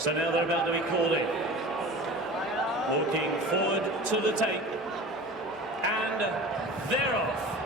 So now they're about to be called in. Walking forward to the tape. And they're off.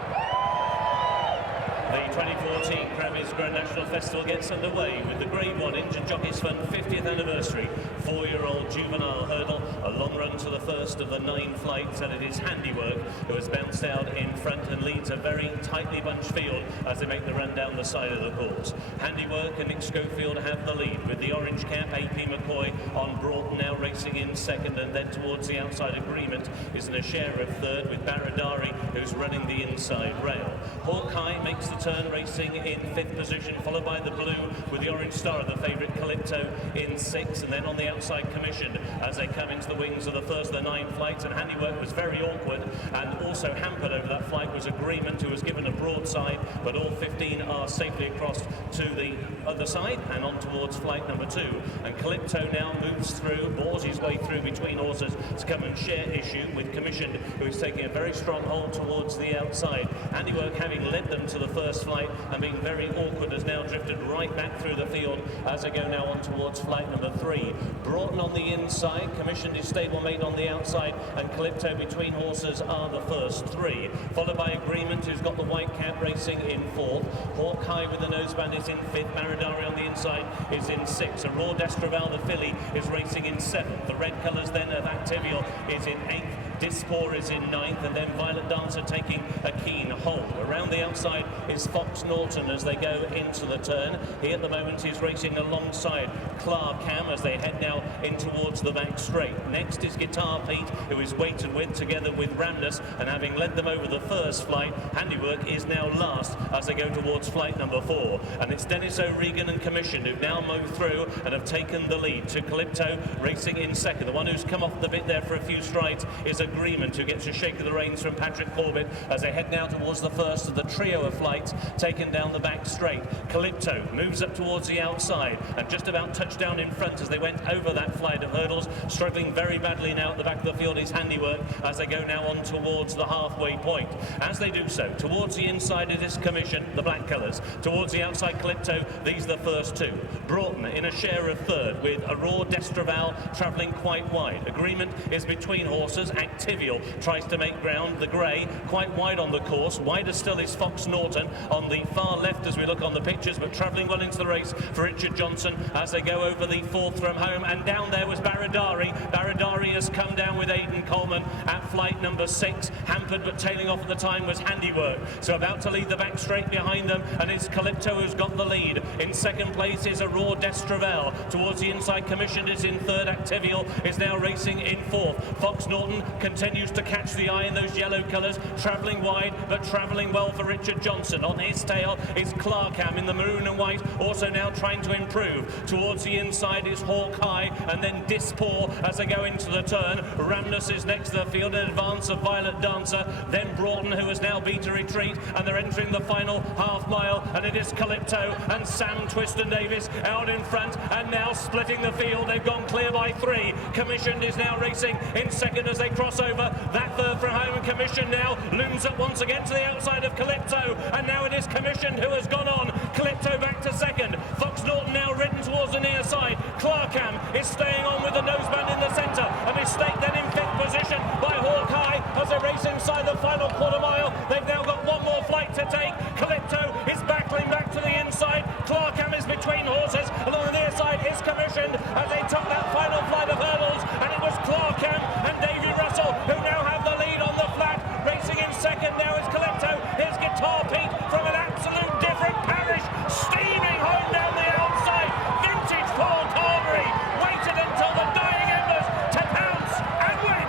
The 2014 Crabbie's Grand National Festival gets underway with the Grade 1 Injured Jockeys Fund 50th anniversary 4-year-old Juvenile Hurdle, a long run to the first of the 9 flights, and it is Handiwork who has bounced out in front and leads a very tightly bunched field as they make the run down the side of the course. Handiwork and Nick Schofield have the lead, with the orange cap AP McCoy on Broughton now racing in second, and then towards the outside Agreement is in a share of third with Baradari, who's running the inside rail. Hawkeye makes the turn, racing in 5th position, followed by the blue with the orange star of the favourite Calypto in 6th, and then on the outside Commissioned as they come into the wings of the first of the 9 flights. And Handiwork was very awkward, and also hampered over that flight was Agreement, who was given a broadside, but all 15 are safely across to the other side and on towards flight number 2. And Calypto now moves through, bores his way through between horses to come and share issue with Commissioned, who is taking a very strong hold towards the outside. Handiwork, having led them to the first flight and being very awkward, has now drifted right back through the field as they go now on towards flight number 3. Broughton on the inside, Commissioned is stablemate on the outside, and Calypto between horses are the first 3, followed by Agreement, who's got the white cap, racing in 4th. Hawkeye with the noseband is in 5th. Baradari on the inside is in 6th. And Raw Destraval, the filly, is racing in 7th. The red colours then of Activial is in 8th. Dispor is in 9th, and then Violet Dancer taking a keen hold. Around the outside is Fox Norton as they go into the turn. He at the moment is racing alongside Clarkham as they head now in towards the back straight. Next is Guitar Pete, who is weighted with together with Ramnus, and having led them over the first flight, Handiwork is now last as they go towards flight number 4. And it's Dennis O'Regan and Commission who've now moved through and have taken the lead to Calypto racing in 2nd. The one who's come off the bit there for a few strides is Agreement, who gets a shake of the reins from Patrick Corbett as they head now towards the first of the trio of flights taken down the back straight. Calypto moves up towards the outside and just about touched down in front as they went over that flight of hurdles. Struggling very badly now at the back of the field is Handiwork as they go now on towards the halfway point. As they do so, towards the inside it is Commission, the black colours. Towards the outside Calypto, these are the first 2. Broughton in a share of 3rd with a Raw Destraval travelling quite wide. Agreement is between horses. Activial tries to make ground. The grey quite wide on the course. Wider still is Fox Norton on the far left as we look on the pictures, but travelling well into the race for Richard Johnson as they go over the 4th from home. And down there was Baradari. Baradari has come down with Aidan Coleman at flight number 6. Hampered but tailing off at the time was Handiwork. So about to lead the back straight behind them, and it's Calypto who's got the lead. In 2nd place is a Raw Destraval. Towards the inside, Commissioned is in 3rd. Activial is now racing in 4th. Fox Norton continues to catch the eye in those yellow colours, travelling wide but travelling well for Richard Johnson. On his tail is Clarkham in the maroon and white, also now trying to improve. Towards the inside is Hawkeye, and then Dispor as they go into the turn. Ramnus is next to the field in advance of Violet Dancer, then Broughton, who has now beat a retreat, and they're entering the final half mile, and it is Calypto and Sam Twiston Davis out in front, and now splitting the field. They've gone clear by 3. Commissioned is now racing in 2nd as they cross over that 3rd from home. Commission now looms up once again to the outside of Calypto, and now it is Commissioned who has gone on. Calypto back to 2nd. Fox Norton now ridden towards the near side. Clarkham is staying on with the noseband in the centre. A mistake then in 5th position by Hawkeye as they race inside the final quarter mile. They've now got one more flight to take. Calypto is battling back to the inside. Clarkham is between horses. Along the near side is Commissioned as they took that final flight of hurdles, and it was Clarkham and Davy Russell who now have the lead on the flat. Racing in 2nd now is Calypto. Here's Guitar Pete from an absolute different parish, steaming home down the outside. Vintage Paul Carberry waited until the dying embers to pounce and win.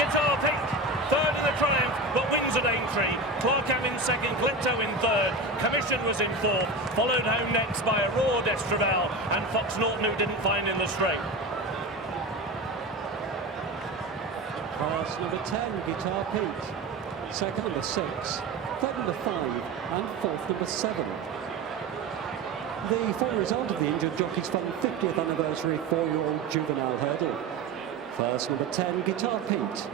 Guitar Pete 3rd in the Triumph, but wins at Aintree. Clarkham in 2nd, Calypto in 3rd. Commission was in 4th, followed home next by a Raw Destraval and Fox Norton, who didn't find in the straight. Pass number 10, Guitar Pete. 2nd, number 6. 3rd, number 5. And 4th, number 7. The full result of the Injured Jockeys Fund 50th anniversary 4-year-old Juvenile Hurdle. 1st, number 10, Guitar Pete.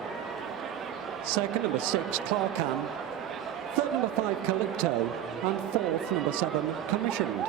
2nd, number 6, Clarkham. 3rd, number 5, Calypto. And 4th, number 7, Commissioned.